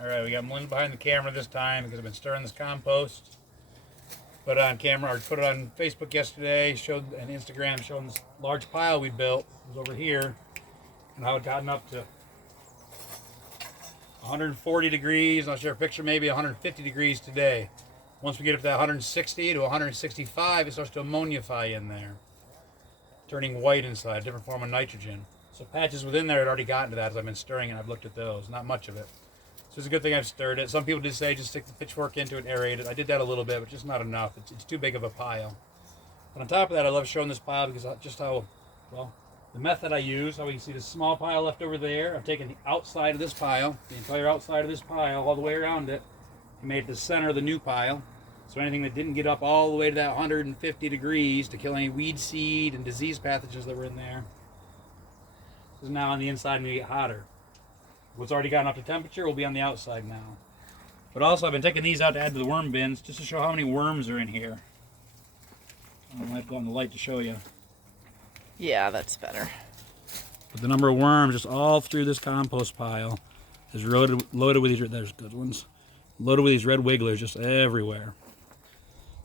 Alright, we got Melinda behind the camera this time because I've been stirring this compost. Put it on camera, or put it on Facebook yesterday, showed, and Instagram, showing this large pile we built. It was over here, and how it gotten up to 140 degrees. I'll share a picture, maybe 150 degrees today. Once we get up to that 160 to 165, it starts to ammoniify in there, turning white inside, different form of nitrogen. So patches within there had already gotten to that as I've been stirring it. I've looked at those, not much of it. So it's a good thing I've stirred it. Some people did say just stick the pitchfork into it and aerate it. I did that a little bit, but just not enough. It's too big of a pile. But on top of that, I love showing this pile because just how, well, the method I use, how we can see this small pile left over there. I've taken the outside of this pile, the entire outside of this pile, all the way around it, and made it the center of the new pile. So anything that didn't get up all the way to that 150 degrees to kill any weed seed and disease pathogens that were in there is now on the inside and get hotter. What's already gotten up to temperature will be on the outside now. But also I've been taking these out to add to the worm bins just to show how many worms are in here. I might go on the light to show you. Yeah, that's better. But the number of worms just all through this compost pile is loaded with these, there's good ones, loaded with these red wigglers just everywhere.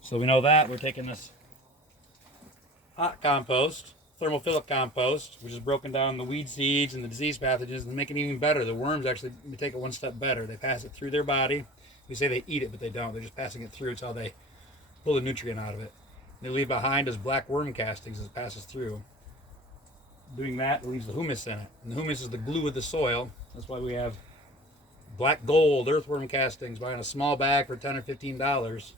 So we know that. We're taking this hot compost, thermophilic compost, which is broken down the weed seeds and the disease pathogens, and make it even better. The worms actually take it one step better. They pass it through their body. We say they eat it, but they don't. They're just passing it through. It's how they pull the nutrient out of it. They leave behind as black worm castings as it passes through. Doing that, it leaves the humus in it. And the humus is the glue of the soil. That's why we have black gold earthworm castings buying a small bag for $10 or $15.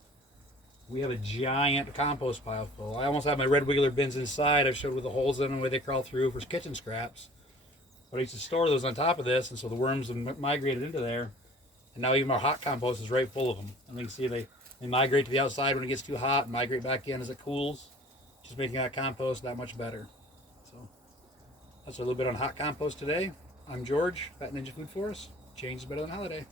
We have a giant compost pile full. I almost have my red wiggler bins inside. I've showed with the holes in them where they crawl through for kitchen scraps. But I used to store those on top of this, and so the worms have migrated into there. And now even our hot compost is right full of them. And you can see they migrate to the outside when it gets too hot and migrate back in as it cools, just making that compost that much better. So that's a little bit on hot compost today. I'm George, Phat Ninja Food Forest. Change is better than holiday.